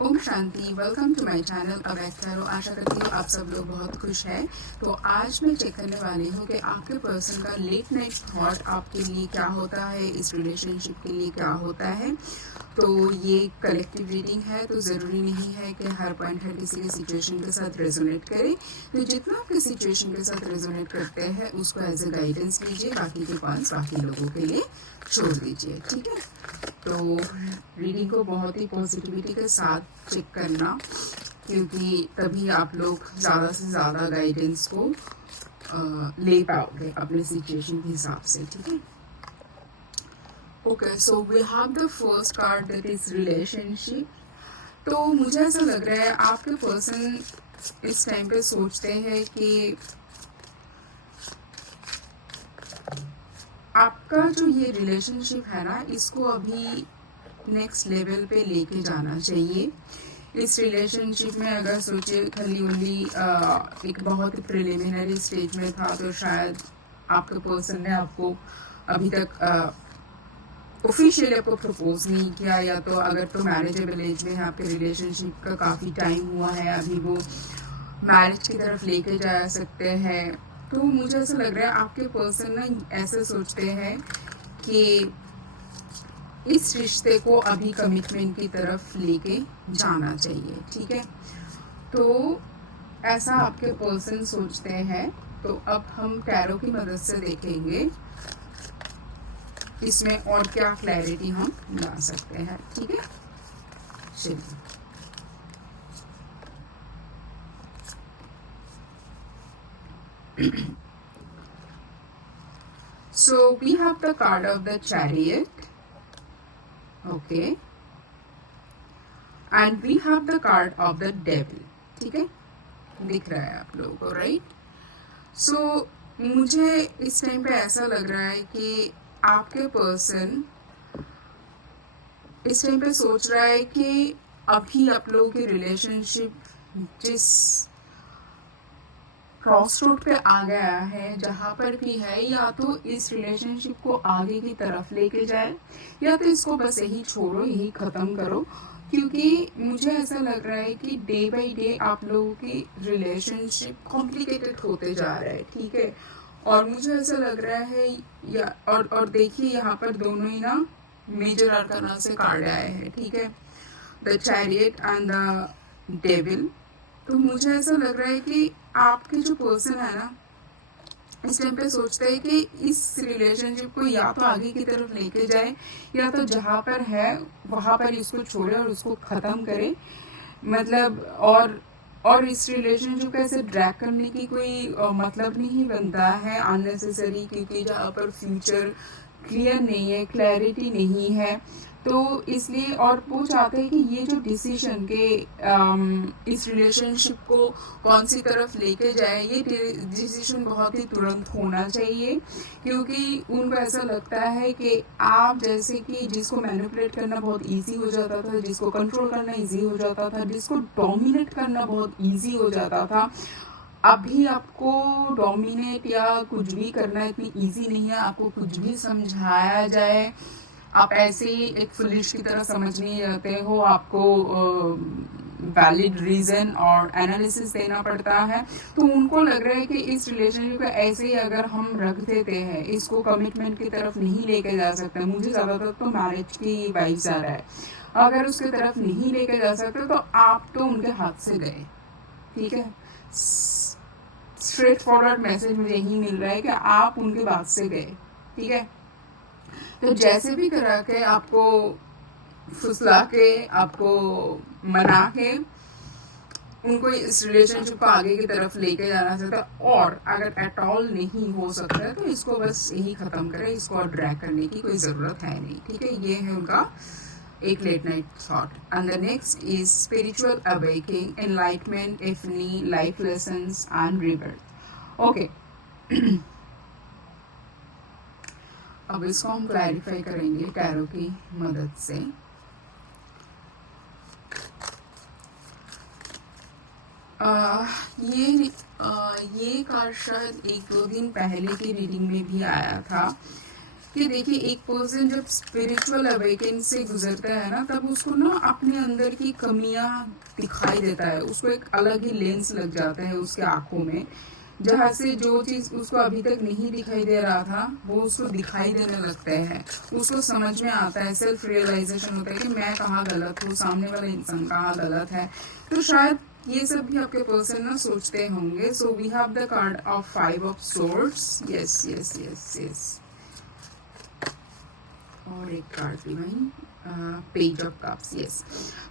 ओम शांति। Welcome to my channel अवैध tarot. आशा करती हूँ आप सब लोग बहुत खुश हैं। तो आज मैं चेक करने वाली हूँ कि आपके पर्सन का लेट नाइट थॉट आपके लिए क्या होता है, इस रिलेशनशिप के लिए क्या होता है। तो ये कलेक्टिव रीडिंग है, तो ज़रूरी नहीं है कि हर पॉइंट हर किसी के सिचुएशन के साथ रेजोनेट करे। तो जितना आपके सिचुएशन के साथ रेजोनेट करते हैं उसको एज ए गाइडेंस लीजिए, बाकी के पॉइंट्स बाकी लोगों के लिए छोड़ दीजिए, ठीक है। तो रीडिंग को बहुत ही पॉजिटिविटी के साथ चेक करना, क्योंकि तभी आप लोग ज़्यादा से ज़्यादा गाइडेंस को ले पाओगे अपने सिचुएशन के हिसाब से, ठीक है। Okay, so we have the first card that is relationship. तो मुझे ऐसा लग रहा है आपके पर्सन इस टाइम पे सोचते हैं कि आपका जो ये रिलेशनशिप है ना, इसको अभी नेक्स्ट लेवल पे लेके जाना चाहिए। इस रिलेशनशिप में अगर सोचे खली उली एक बहुत प्रिलिमिनरी स्टेज में था, तो शायद आपके पर्सन ने आपको अभी तक ऑफिशियली आपको प्रपोज नहीं किया, या तो अगर तो मैरिजेबल एज में है आपके रिलेशनशिप का, काफ़ी टाइम हुआ है, अभी वो मैरिज की तरफ लेके जा सकते हैं। तो मुझे ऐसा लग रहा है आपके पर्सन ना ऐसे सोचते हैं कि इस रिश्ते को अभी कमिटमेंट की तरफ लेके जाना चाहिए, ठीक है। तो ऐसा आपके पर्सन सोचते हैं। तो अब हम टैरो की मदद से देखेंगे इसमें और क्या क्लैरिटी हम ला सकते हैं, ठीक है। चलिए, so we have the card of the chariot, okay, and we have the card of the devil, ठीक है। दिख रहा है आप लोगों को, राइट। सो मुझे इस टाइम पे ऐसा लग रहा है कि आपके पर्सन इस टाइम पे सोच रहा है कि अभी आप लोगों की रिलेशनशिप जिस क्रॉस रोड पे आ गया है, जहाँ पर भी है, या तो इस रिलेशनशिप को आगे की तरफ लेके जाए, या तो इसको बस यही छोड़ो, यही ख़त्म करो। क्योंकि मुझे ऐसा लग रहा है कि डे बाय डे आप लोगों की रिलेशनशिप कॉम्प्लिकेटेड होते जा रहा है, ठीक है। और मुझे ऐसा लग रहा है या और देखिए यहाँ पर दोनों ही ना मेजर अरकाना से कार्ड आए हैं, ठीक है, the chariot and the devil. तो मुझे ऐसा लग रहा है कि आपके जो पर्सन है ना, इस टाइम पे सोचते हैं कि इस रिलेशनशिप को या तो आगे की तरफ लेके जाए, या तो जहाँ पर है वहाँ पर इसको छोड़े और उसको ख़त्म करे। मतलब और इस रिलेशनशिप को ऐसे ड्रैग करने की कोई मतलब नहीं बनता है अननेसेसरी, क्योंकि जहाँ पर फ्यूचर क्लियर नहीं है, क्लैरिटी नहीं है। तो इसलिए और वो चाहते हैं कि ये जो डिसीजन के इस रिलेशनशिप को कौन सी तरफ लेके जाए, ये डिसीजन बहुत ही तुरंत होना चाहिए। क्योंकि उनको ऐसा लगता है कि आप जैसे कि जिसको मैनिपुलेट करना बहुत इजी हो जाता था, जिसको कंट्रोल करना इजी हो जाता था, जिसको डोमिनेट करना बहुत इजी हो जाता था, अभी आपको डोमिनेट या कुछ भी करना इतनी इजी नहीं है। आपको कुछ भी समझाया जाए, आप ऐसे ही एक फुलिश की तरह समझ नहीं जाते हो, आपको वैलिड रीजन और एनालिसिस देना पड़ता है। तो उनको लग रहा है कि इस रिलेशनशिप को ऐसे ही अगर हम रख देते हैं, इसको कमिटमेंट की तरफ नहीं लेके जा सकते। मुझे ज़्यादातर तो मैरिज की वाइब्स आ रहा है। अगर उसकी तरफ नहीं लेके जा सकते तो आप तो उनके हाथ से गए, ठीक है। स्ट्रेट फॉरवर्ड मैसेज मुझे यही मिल रहा है कि आप उनके बात से गए, ठीक है। तो जैसे भी करा के आपको फुसला के, आपको मना के उनको इस रिलेशनशिप को आगे की तरफ लेके जाना चाहता है, और अगर एट ऑल नहीं हो सकता है तो इसको बस यही ख़त्म करें, इसको और ड्रैग करने की कोई ज़रूरत है नहीं, ठीक है। ये है उनका एक late night thought. And the next is spiritual awakening, enlightenment, epiphany, life lessons and rebirth. Okay, अब इसको हम क्लैरिफाई करेंगे टैरो की मदद से। ये कार्ड शायद एक दो दिन पहले की रीडिंग में भी आया था कि देखिए एक पर्सन जब स्पिरिचुअल अवेकन से गुजरता है ना, तब उसको ना अपने अंदर की कमियां दिखाई देता है, उसको एक अलग ही लेंस लग जाता है उसके आंखों में, जहाँ से जो चीज़ उसको अभी तक नहीं दिखाई दे रहा था वो उसको दिखाई देने लगता है, उसको समझ में आता है, सेल्फ रियलाइजेशन होता है कि मैं कहाँ गलत हूँ, सामने वाला इंसान कहाँ गलत है। तो शायद ये सब भी आपके पर्सन ना सोचते होंगे। So we have the card of 5 of swords. Yes yes yes yes. और एक कार्ड भी वही, पेज ऑफ कप्स। यस।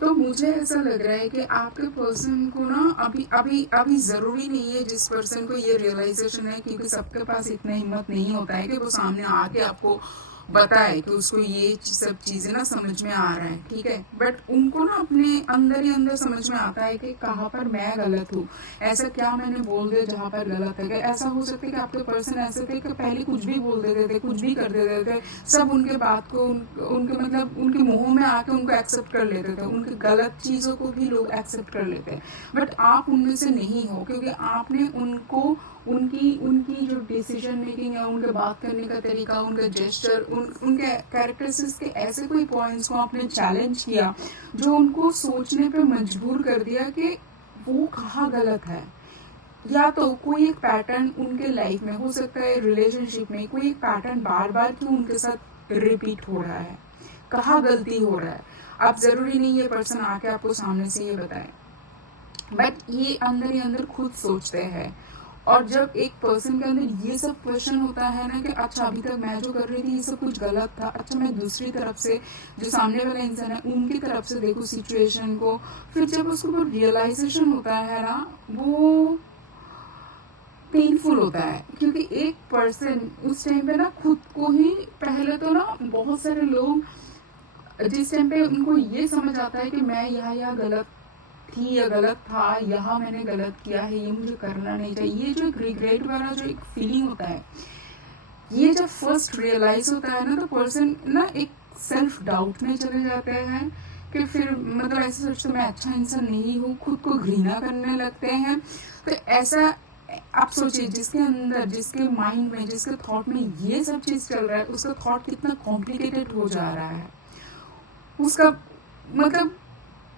तो मुझे ऐसा लग रहा है कि आपके पर्सन को ना अभी अभी अभी ज़रूरी नहीं है जिस पर्सन को ये रियलाइजेशन है, क्योंकि सबके पास इतना हिम्मत नहीं होता है कि वो सामने आके आपको बताए कि उसको ये सब चीज़ें ना समझ में आ रहा है, ठीक है। बट उनको ना अपने अंदर ही अंदर समझ में आता है कि कहाँ पर मैं गलत हूँ, ऐसा क्या मैंने बोल दिया जहाँ पर गलत है। ऐसा हो सकता है कि आपके पर्सन ऐसे थे कि पहले कुछ भी बोल देते थे, कुछ भी कर देते थे, सब उनके बात को उनके मतलब उनके मुंह में आके उनको एक्सेप्ट कर लेते थे, उनकी गलत चीज़ों को भी लोग एक्सेप्ट कर लेते हैं। बट आप उनमें से नहीं हो, क्योंकि आपने उनको उनकी उनकी जो डिसीजन मेकिंग है, उनके बात करने का तरीका, उनका जेस्चर, उनके कैरेक्टरिस्टिक्स के ऐसे कोई पॉइंट्स को आपने चैलेंज किया जो उनको सोचने पे मजबूर कर दिया कि वो कहाँ गलत है। या तो कोई एक पैटर्न उनके लाइफ में हो सकता है, रिलेशनशिप में कोई एक पैटर्न बार बार क्यों उनके साथ रिपीट हो रहा है, कहाँ गलती हो रहा है। अब ज़रूरी नहीं ये पर्सन आके आपको सामने से ये बताए, बट ये अंदर ही अंदर खुद सोचते हैं। और जब एक पर्सन के अंदर ये सब क्वेश्चन होता है ना कि अच्छा अभी तक मैं जो कर रही थी ये सब कुछ गलत था, अच्छा मैं दूसरी तरफ से जो सामने वाला इंसान है उनकी तरफ से देखूँ सिचुएशन को, फिर जब उसको रियलाइजेशन होता है ना, वो पेनफुल होता है। क्योंकि एक पर्सन उस टाइम पे ना खुद को ही, पहले तो ना बहुत सारे लोग जिस टाइम पे उनको ये समझ आता है कि मैं यहाँ गलत थी या गलत था, यहाँ मैंने गलत किया है, ये मुझे करना नहीं चाहिए, ये जो एक रिग्रेट वाला जो एक फीलिंग होता है, ये जब फर्स्ट रियलाइज होता है ना, तो पर्सन ना एक सेल्फ डाउट में चले जाते हैं कि फिर मतलब ऐसे सोचते मैं अच्छा इंसान नहीं हूँ, खुद को घृणा करने लगते हैं। तो ऐसा आप सोचिए, जिसके अंदर, जिसके माइंड में, जिसके थॉट में ये सब चीज़ चल रहा है, उसका थॉट कितना कॉम्प्लिकेटेड हो जा रहा है। उसका मतलब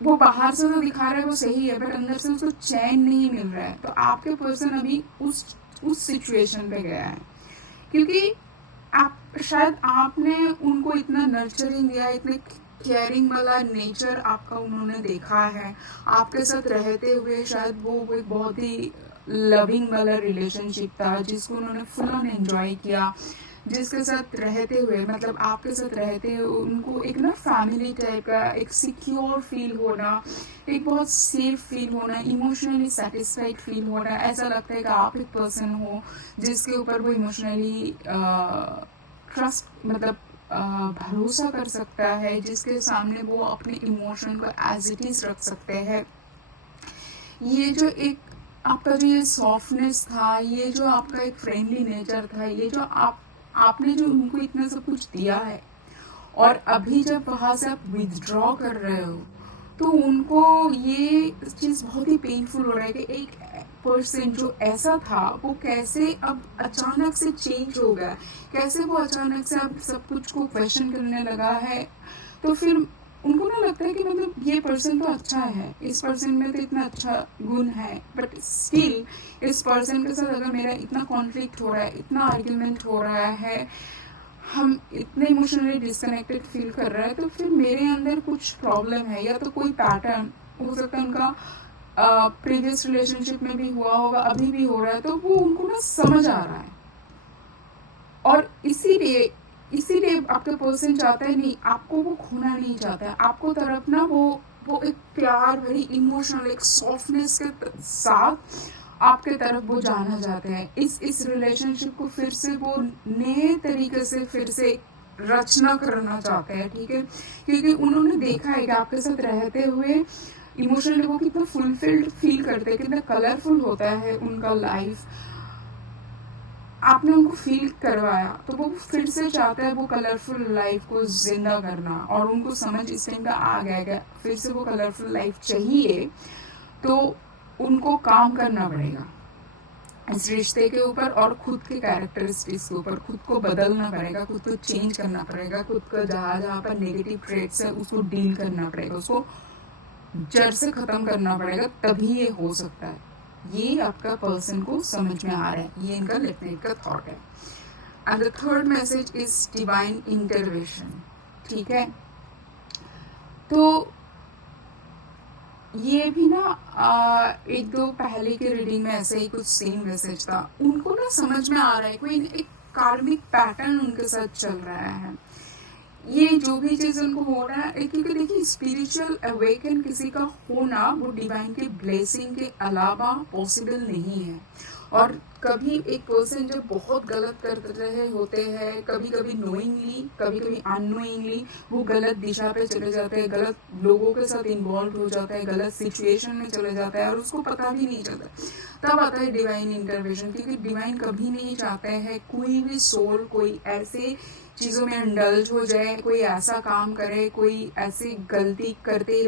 वो बाहर से तो दिखा रहा है वो सही है, बट अंदर से उसको चैन नहीं मिल रहा है। तो आपके पर्सन अभी उस सिचुएशन पे गया है, क्योंकि आप शायद आपने उनको इतना नर्चरिंग दिया, इतने केयरिंग वाला नेचर आपका उन्होंने देखा है, आपके साथ रहते हुए शायद वो एक बहुत ही लविंग वाला रिलेशनशिप था जिसको उन्होंने फुल ऑन एंजॉय किया, जिसके साथ रहते हुए मतलब आपके साथ रहते हुए उनको एक ना फैमिली टाइप का एक सिक्योर फील होना, एक बहुत सेफ फील होना, इमोशनली सेटिस्फाइड फील होना, ऐसा लगता है कि आप एक पर्सन हो जिसके ऊपर वो इमोशनली ट्रस्ट मतलब भरोसा कर सकता है, जिसके सामने वो अपने इमोशन को एज इट इज़ रख सकते हैं। ये जो एक आपका जो ये सॉफ्टनेस था, ये जो आपका एक फ्रेंडली नेचर था, ये जो आपने जो उनको इतना सब कुछ दिया है, और अभी जब वहाँ से आप विथड्रॉ कर रहे हो तो उनको ये चीज़ बहुत ही पेनफुल हो रहा है कि एक पर्सन जो ऐसा था वो कैसे अब अचानक से चेंज हो गया, कैसे वो अचानक से अब सब कुछ को क्वेश्चन करने लगा है। तो फिर उनको ना लगता है कि मतलब ये पर्सन तो अच्छा है, इस पर्सन में तो इतना अच्छा गुण है, बट स्टिल इस पर्सन के साथ अगर मेरा इतना कॉन्फ्लिक्ट हो रहा है, इतना आर्ग्यूमेंट हो रहा है, हम इतने इमोशनली डिस्कनेक्टेड फील कर रहे हैं, तो फिर मेरे अंदर कुछ प्रॉब्लम है, या तो कोई पैटर्न हो सकता है उनका प्रीवियस रिलेशनशिप में भी हुआ होगा, अभी भी हो रहा है, तो वो उनको ना समझ आ रहा है। और इसीलिए आपका पर्सन चाहता है नहीं, आपको वो खोना नहीं चाहता है, आपको तरफ ना वो एक प्यार भरी इमोशनल एक सॉफ्टनेस के साथ आपके तरफ वो जाना चाहते हैं। इस रिलेशनशिप को फिर से वो नए तरीके से फिर से रचना करना चाहते हैं, ठीक है, क्योंकि उन्होंने देखा है कि आपके साथ रहते हुए इमोशनली वो कितना फुलफिल्ड फील करते हैं, कितना कलरफुल होता है उनका लाइफ, आपने उनको फील करवाया, तो वो फिर से चाहता है वो कलरफुल लाइफ को जिंदा करना। और उनको समझ इस टाइम का आ गया कि फिर से वो कलरफुल लाइफ चाहिए, तो उनको काम करना पड़ेगा। इस रिश्ते के ऊपर और खुद के कैरेक्टरिस्टिक्स के ऊपर। खुद को बदलना पड़ेगा, खुद को चेंज करना पड़ेगा, खुद का जहाँ जहाँ पर नेगेटिव ट्रेट्स है उसको डील करना पड़ेगा, उसको जड़ से ख़त्म करना पड़ेगा, तभी ये हो सकता है। ये आपका पर्सन को समझ में आ रहा है, ये इनका लेफ्ट नाइट का थॉट है। And the third message is divine intervention. ठीक है, तो ये भी ना एक दो पहले के रीडिंग में ऐसे ही कुछ सेम मैसेज था। उनको ना समझ में आ रहा है कोई एक कार्मिक पैटर्न उनके साथ चल रहा है। ये जो भी चीज़ उनको हो रहा है, क्योंकि देखिए स्पिरिचुअल अवेकन किसी का होना वो डिवाइन के ब्लेसिंग के अलावा पॉसिबल नहीं है। और कभी एक पर्सन जब बहुत गलत कर रहे होते हैं, कभी कभी नोइंगली, कभी कभी अननोइंगली वो गलत दिशा पे चले जाते हैं, गलत लोगों के साथ इन्वॉल्व हो जाता है, गलत सिचुएशन में चले जाता है और उसको पता भी नहीं चलता। तब आता है डिवाइन इंटरवेंशन, क्योंकि डिवाइन कभी नहीं चाहते हैं कोई भी सोल कोई ऐसे चीज़ों में इंडल्ज हो जाए, कोई ऐसा काम करे, कोई ऐसी गलती करते ही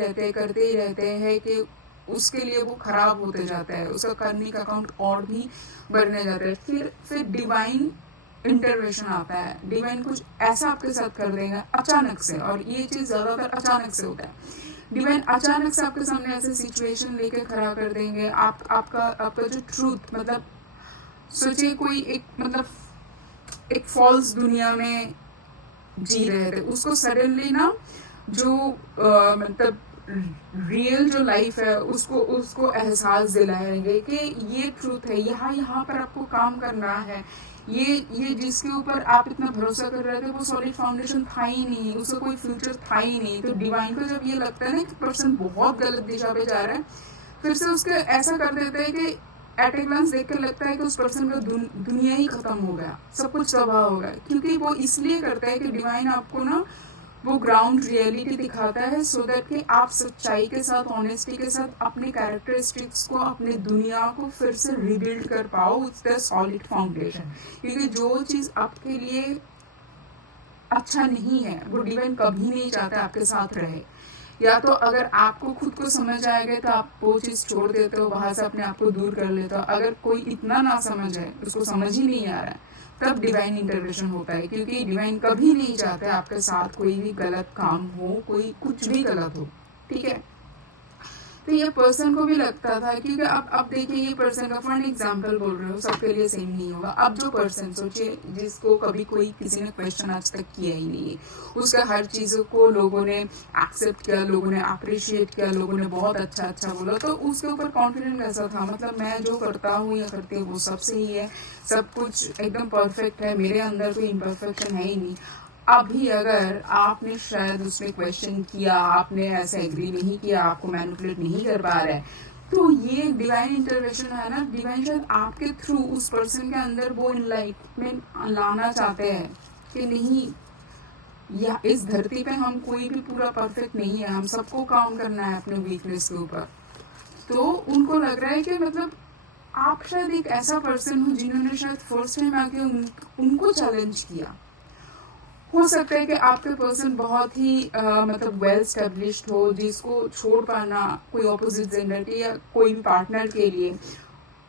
रहते हैं कि उसके लिए वो खराब होते जाता है, उसका कर्मिक अकाउंट और भी बढ़ने जाता है। फिर डिवाइन इंटरवेंशन आता है। डिवाइन कुछ ऐसा आपके साथ कर देगा अचानक से, और ये चीज़ ज़्यादातर अचानक से होता है। डिवाइन अचानक से आपके सामने ऐसे सिचुएशन लेके खड़ा कर देंगे। आपका जो ट्रूथ, मतलब सोचिए कोई एक फॉल्स दुनिया में जी रहे थे, उसको सडनली ना जो मतलब रियल जो लाइफ है उसको एहसास दिलाएंगे कि ये ट्रूथ है, यहाँ पर आपको काम करना है। ये जिसके ऊपर आप इतना भरोसा कर रहे थे वो सॉलिड फाउंडेशन था ही नहीं, उसका कोई फ्यूचर था ही नहीं। तो डिवाइन को जब ये लगता है ना कि पर्सन बहुत गलत दिशा पे जा रहा है, फिर से उसके ऐसा कर देते हैं कि एट ए ग्लांस देख कर लगता है कि उस पर्सन का दुनिया ही खत्म हो गया, सब कुछ तबाह हो गया। क्योंकि वो इसलिए करता है कि डिवाइन आपको ना वो ग्राउंड रियलिटी दिखाता है, सो दैट कि आप सच्चाई के साथ, ऑनेस्टी के साथ अपने कैरेक्टरिस्टिक्स को, अपने दुनिया को फिर से रिबिल्ड कर पाओ विथ द सॉलिड फाउंडेशन। क्योंकि जो चीज़ आपके लिए अच्छा नहीं है वो डिवाइन कभी नहीं चाहता आपके साथ रहे। या तो अगर आपको खुद को समझ आएगा तो आप वो चीज़ छोड़ देते हो, वहाँ से अपने आप को दूर कर लेते हो। अगर कोई इतना ना समझ है, उसको समझ ही नहीं आ रहा है, तब डिवाइन इंटरवेंशन होता है। क्योंकि डिवाइन कभी नहीं चाहते आपके साथ कोई भी गलत काम हो, कोई कुछ भी गलत हो। ठीक है, तो ये पर्सन को भी लगता था, क्योंकि अब देखिए ये पर्सन का फॉर एग्जांपल बोल रहे हो, सबके लिए सेम नहीं होगा। अब जो पर्सन सोचिए जिसको कभी कोई किसी ने क्वेश्चन आज तक किया ही नहीं है, उसका हर चीज़ों को लोगों ने एक्सेप्ट किया, लोगों ने अप्रिशिएट किया, लोगों ने बहुत अच्छा बोला, तो उसके ऊपर कॉन्फिडेंट कैसा था, मतलब मैं जो करता हूँ या करती हूँ वो सब सही है, सब कुछ एकदम परफेक्ट है, मेरे अंदर कोई इम्परफेक्शन है ही नहीं। अभी अगर आपने शायद उसमें क्वेश्चन किया, आपने ऐसा एग्री नहीं किया, आपको मैनिपुलेट नहीं कर पा रहा है, तो ये डिवाइन इंटरवेंशन है ना। डिवाइन शायद आपके थ्रू उस पर्सन के अंदर वो इनलाइटमेंट लाना चाहते हैं कि नहीं, या इस धरती पे हम कोई भी पूरा परफेक्ट नहीं है, हम सबको काम करना है अपने वीकनेस के ऊपर। तो उनको लग रहा है कि मतलब आप शायद एक ऐसा पर्सन हो जिन्होंने शायद फर्स्ट टाइम आके उनको चैलेंज किया। हो सकता है कि आपके पर्सन बहुत ही मतलब वेल स्टेब्लिश्ड हो, जिसको छोड़ पाना कोई ऑपोजिट जेंडर के या कोई भी पार्टनर के लिए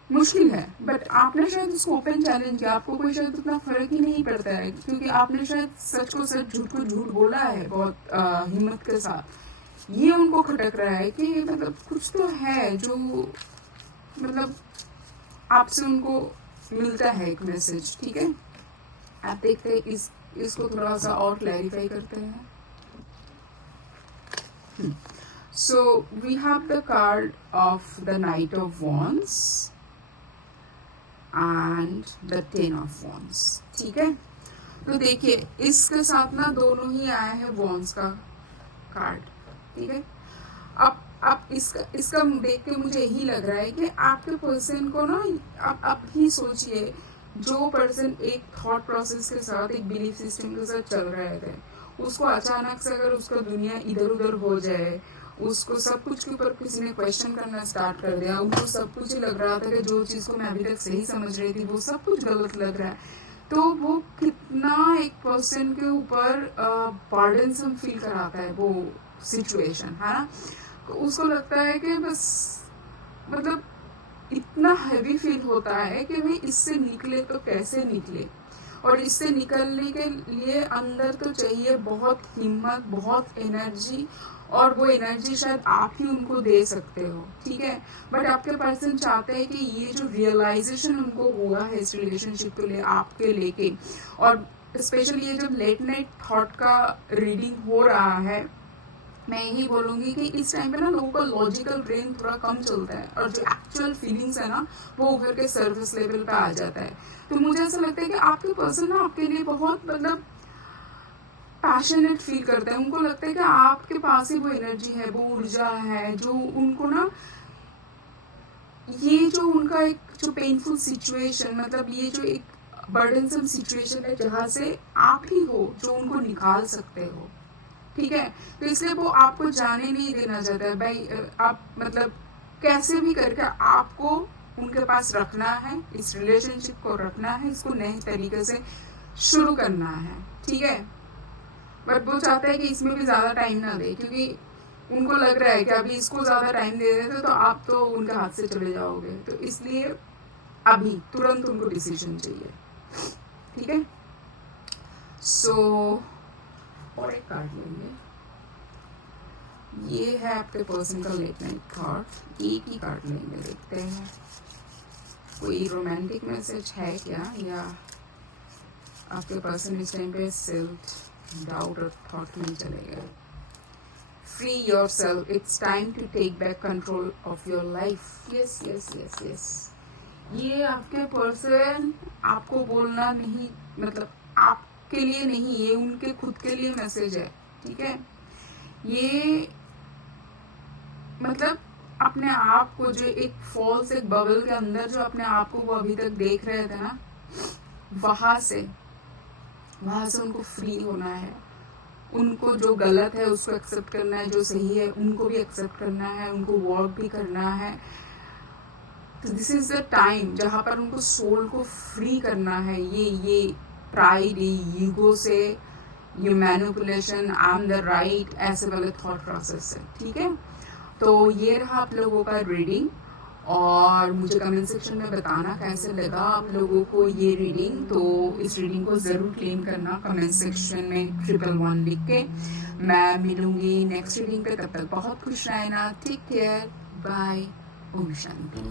मुश्किल है, बट आपने शायद उसको ओपन चैलेंज किया। आपको कोई शायद उतना फर्क ही नहीं पड़ता है, क्योंकि आपने शायद सच को सच, झूठ को झूठ बोला है बहुत हिम्मत के साथ। ये उनको खटक रहा है कि मतलब कुछ तो है जो मतलब आपसे उनको मिलता है एक मैसेज। ठीक है, आप देखते हैं इसको थोड़ा सा और क्लैरिफाई करते हैं। So we have the card of the knight of wands and the 10 of wands. ठीक है, तो देखिए इसके साथ ना दोनों ही आया है वॉन्ड्स का कार्ड। ठीक है, अब इसका देख के मुझे यही लग रहा है कि आपके पर्सन को ना, अब ही सोचिए, जो पर्सन एक थॉट प्रोसेस के साथ, एक बिलीफ सिस्टम के साथ चल रहे थे, उसको अचानक से अगर उसका दुनिया इधर उधर हो जाए, उसको सब कुछ के ऊपर किसी ने क्वेश्चन करना स्टार्ट कर दिया, उनको सब कुछ ही लग रहा था कि जो चीज़ को मैं अभी तक सही समझ रही थी वो सब कुछ गलत लग रहा है, तो वो कितना एक पर्सन के ऊपर बर्डनसम फील कराता है वो सिचुएशन, है ना। तो उसको लगता है कि बस मतलब इतना हैवी फील होता है कि भाई इससे निकले तो कैसे निकले, और इससे निकलने के लिए अंदर तो चाहिए बहुत हिम्मत, बहुत एनर्जी, और वो एनर्जी शायद आप ही उनको दे सकते हो, ठीक है। बट आपके पर्सन चाहते हैं कि ये जो रियलाइजेशन उनको हुआ है इस रिलेशनशिप को ले आपके लेके, और स्पेशली ये जो लेट नाइट थॉट का रीडिंग हो रहा है, मैं यही बोलूँगी कि इस टाइम पे ना लोगों का लॉजिकल ब्रेन थोड़ा कम चलता है, और जो एक्चुअल फीलिंग्स है ना वो उभर के सर्विस लेवल पे आ जाता है। तो मुझे ऐसा लगता है कि आपके पर्सन ना आपके लिए बहुत मतलब पैशनेट फील करते हैं, उनको लगता है कि आपके पास ही वो एनर्जी है, वो ऊर्जा है, जो उनको ना ये जो उनका एक जो पेनफुल सिचुएशन, मतलब ये जो एक बर्डनसम सिचुएशन है जहाँ से आप ही हो जो उनको निकाल सकते हो, ठीक है। तो इसलिए वो आपको जाने नहीं देना चाहता है भाई, आप मतलब कैसे भी करके आपको उनके पास रखना है, इस रिलेशनशिप को रखना है, इसको नए तरीके से शुरू करना है, ठीक है। बट वो चाहता है कि इसमें भी ज़्यादा टाइम ना दे, क्योंकि उनको लग रहा है कि अभी इसको ज़्यादा टाइम दे देते तो आप तो उनके हाथ से चले जाओगे, तो इसलिए अभी तुरंत उनको डिसीजन चाहिए, ठीक है। सो और एक कार्ड लेंगे, ये है आपके पर्सन का लेट नाइट थॉट, एक ही कार्ड लेंगे, देखते हैं कोई रोमांटिक मैसेज है क्या, या आपके पर्सन इस टाइम पे सेल्फ डाउट और थॉट में चले गए। Free yourself, it's time to take back control of your life. Yes yes yes yes, ये आपके पर्सन आपको बोलना नहीं, मतलब आपके लिए नहीं, ये उनके खुद के लिए मैसेज है, ठीक है। ये मतलब अपने आप को जो एक फॉल्स एक बबल के अंदर जो अपने आप को वो अभी तक देख रहे थे ना, वहां से उनको फ्री होना है। उनको जो गलत है उसको एक्सेप्ट करना है, जो सही है उनको भी एक्सेप्ट करना है, उनको वर्क भी करना है। तो दिस इज द टाइम जहाँ पर उनको सोल को फ्री करना है, ये प्राइड, ये ईगो से, ये manipulation, I am the right, ऐसे वाले थॉट प्रोसेस से, ठीक है। तो ये रहा आप लोगों का रीडिंग, और मुझे कमेंट सेक्शन में बताना कैसे लगा आप लोगों को ये रीडिंग। तो इस रीडिंग को ज़रूर क्लेम करना कमेंट सेक्शन में 111 लिख के। मैं मिलूंगी नेक्स्ट रीडिंग पे, तब तक बहुत खुश रहना, take care, bye, Om Shanti.